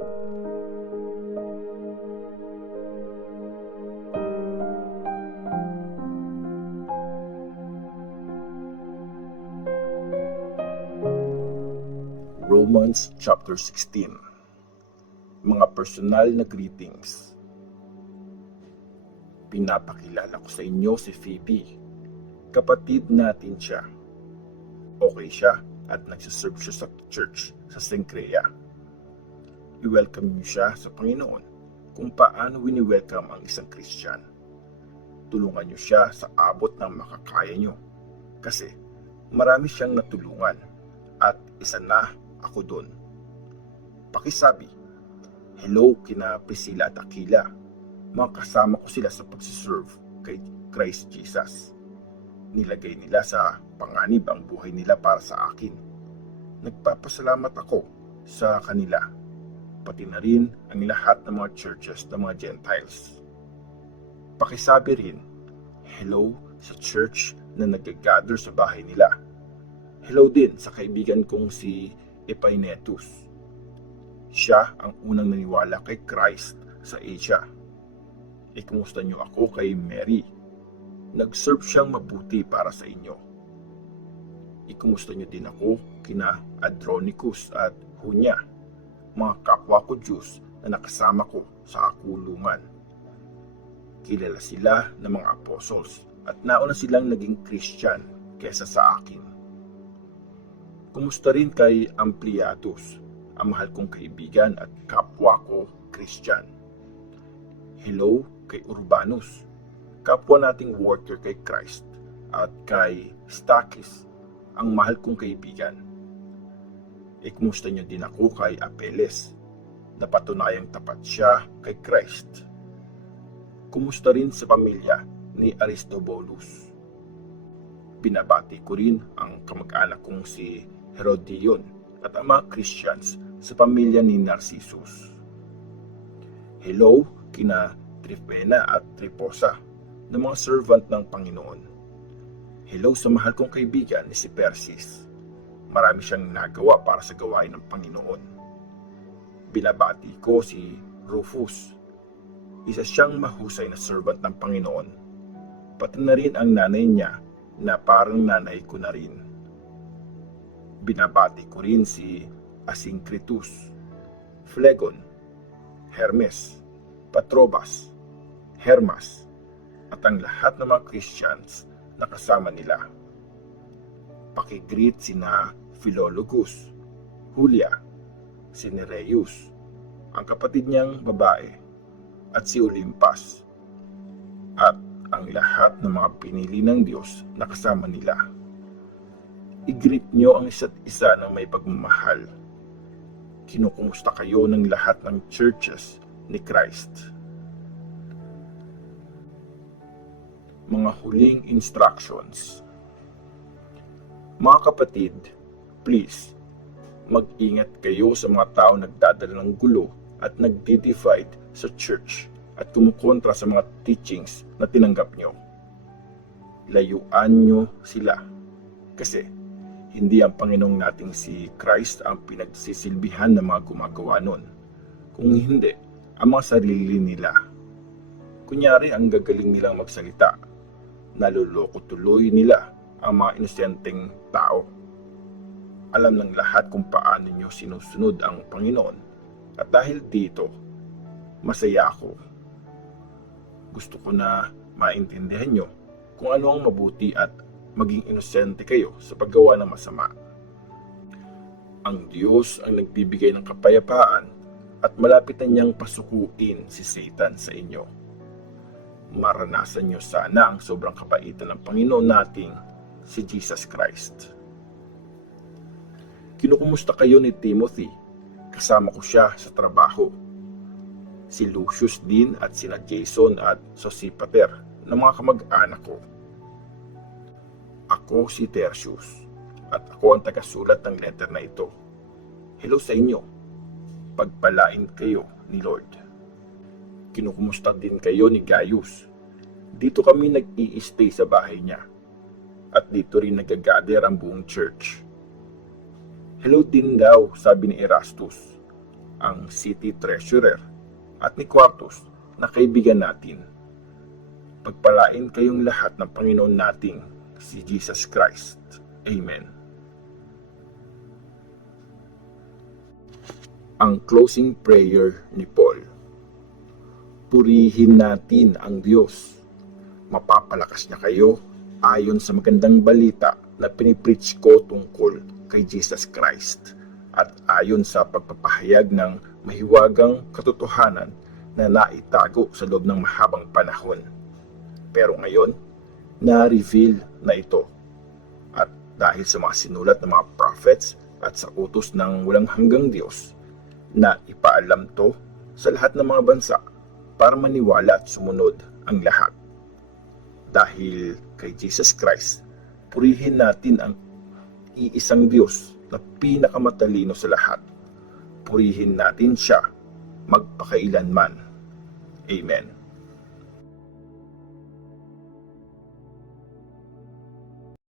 Romans chapter 16. Mga personal na greetings. Pinapakilala ko sa inyo si Phoebe. Kapatid natin siya. Okay siya at nagsiserve siya sa church sa Cenchrea. I-welcome niyo siya sa Panginoon kung paano wini-welcome ang isang Christian. Tulungan niyo siya sa abot ng makakaya niyo kasi marami siyang natulungan at isa na ako doon. Pakisabi, hello kina Priscilla at Aquila. Mga kasama ko sila sa pagsiserve kay Christ Jesus. Nilagay nila sa panganib ang buhay nila para sa akin. Nagpapasalamat ako sa kanila, pati na rin ang lahat ng mga churches ng mga Gentiles. Pakisabi rin, hello sa church na nag-gather sa bahay nila. Hello din sa kaibigan kong si Epainetus. Siya ang unang naniwala kay Christ sa Asia. Ikumusta niyo ako kay Mary. Nag-serve siyang mabuti para sa inyo. Ikumusta niyo din ako kina Andronicus at Junia, mga kapwa ko Diyos na nakasama ko sa kulungan. Kilala sila ng mga apostles at nauna silang naging Christian kaysa sa akin. Kumusta rin kay Ampliatus, ang mahal kong kaibigan at kapwa ko Christian. Hello kay Urbanus, kapwa nating worker kay Christ, at kay Stachys, ang mahal kong kaibigan. Kumusta niyo din ako kay Apelles, na patunayang tapat siya kay Christ. Kumusta rin sa pamilya ni Aristobulus. Binabati ko rin ang kamag-anak kong si Herodion at ang mga Christians sa pamilya ni Narcissus. Hello kina Tryphena at Tryphosa na mga servant ng Panginoon. Hello sa mahal kong kaibigan ni si Persis. Marami siyang nagawa para sa gawain ng Panginoon. Binabati ko si Rufus. Isa siyang mahusay na servant ng Panginoon. Pati na rin ang nanay niya na parang nanay ko na rin. Binabati ko rin si Asyncritus, Phlegon, Hermes, Patrobas, Hermas, at ang lahat ng mga Christians na kasama nila. Pakigreet sina Philologus, Julia, si Nereus, ang kapatid niyang babae, at si Olimpas, at ang lahat ng mga pinili ng Diyos na kasama nila. I-greet nyo ang isa't isa ng may pagmamahal. Kinukumusta kayo ng lahat ng churches ni Christ. Mga huling instructions. Mga kapatid, please, mag-ingat kayo sa mga tao nagdadala ng gulo at nagdi-divide sa church at kumukontra sa mga teachings na tinanggap nyo. Layuan nyo sila kasi hindi ang Panginoong nating si Christ ang pinagsisilbihan ng mga gumagawa nun. Kung hindi, ang mga sarili nila. Kunyari, ang gagaling nilang magsalita. Naluloko tuloy nila ang mga inosenteng tao. Alam ng lahat kung paano nyo sinusunod ang Panginoon. At dahil dito, masaya ako. Gusto ko na maintindihan nyo kung ano ang mabuti at maging inosente kayo sa paggawa ng masama. Ang Diyos ang nagbibigay ng kapayapaan at malapit na niyang pasukuin si Satan sa inyo. Maranasan niyo sana ang sobrang kabaitan ng Panginoon nating si Jesus Christ. Kinukumusta kayo ni Timothy, kasama ko siya sa trabaho. Si Lucius din at sina Jason at Sosipater na mga kamag-anak ko. Ako si Tertius at ako ang tagasulat ng letter na ito. Hello sa inyo. Pagpalain kayo ni Lord. Kinukumusta din kayo ni Gaius. Dito kami nag-i-stay sa bahay niya. At dito rin nag-gather ang buong church. Hello din daw, sabi ni Erastus. ang city treasurer, at ni Quartus na kaibigan natin. Pagpalain kayong lahat ng Panginoon nating si Jesus Christ. Amen. Ang closing prayer ni Paul. Purihin natin ang Diyos. Mapapalakas niya kayo ayon sa magandang balita na pinipreach ko tungkol kay Jesus Christ at ayon sa pagpapahayag ng mahiwagang katotohanan na naitago sa loob ng mahabang panahon. Pero ngayon, na-reveal na ito. At dahil sa mga sinulat ng mga prophets at sa utos ng walang hanggang Diyos, na ipaalam to sa lahat ng mga bansa para maniwala at sumunod ang lahat. Dahil kay Jesus Christ, purihin natin ang iisang Diyos na pinakamatalino sa lahat. Purihin natin siya magpakailanman. Amen.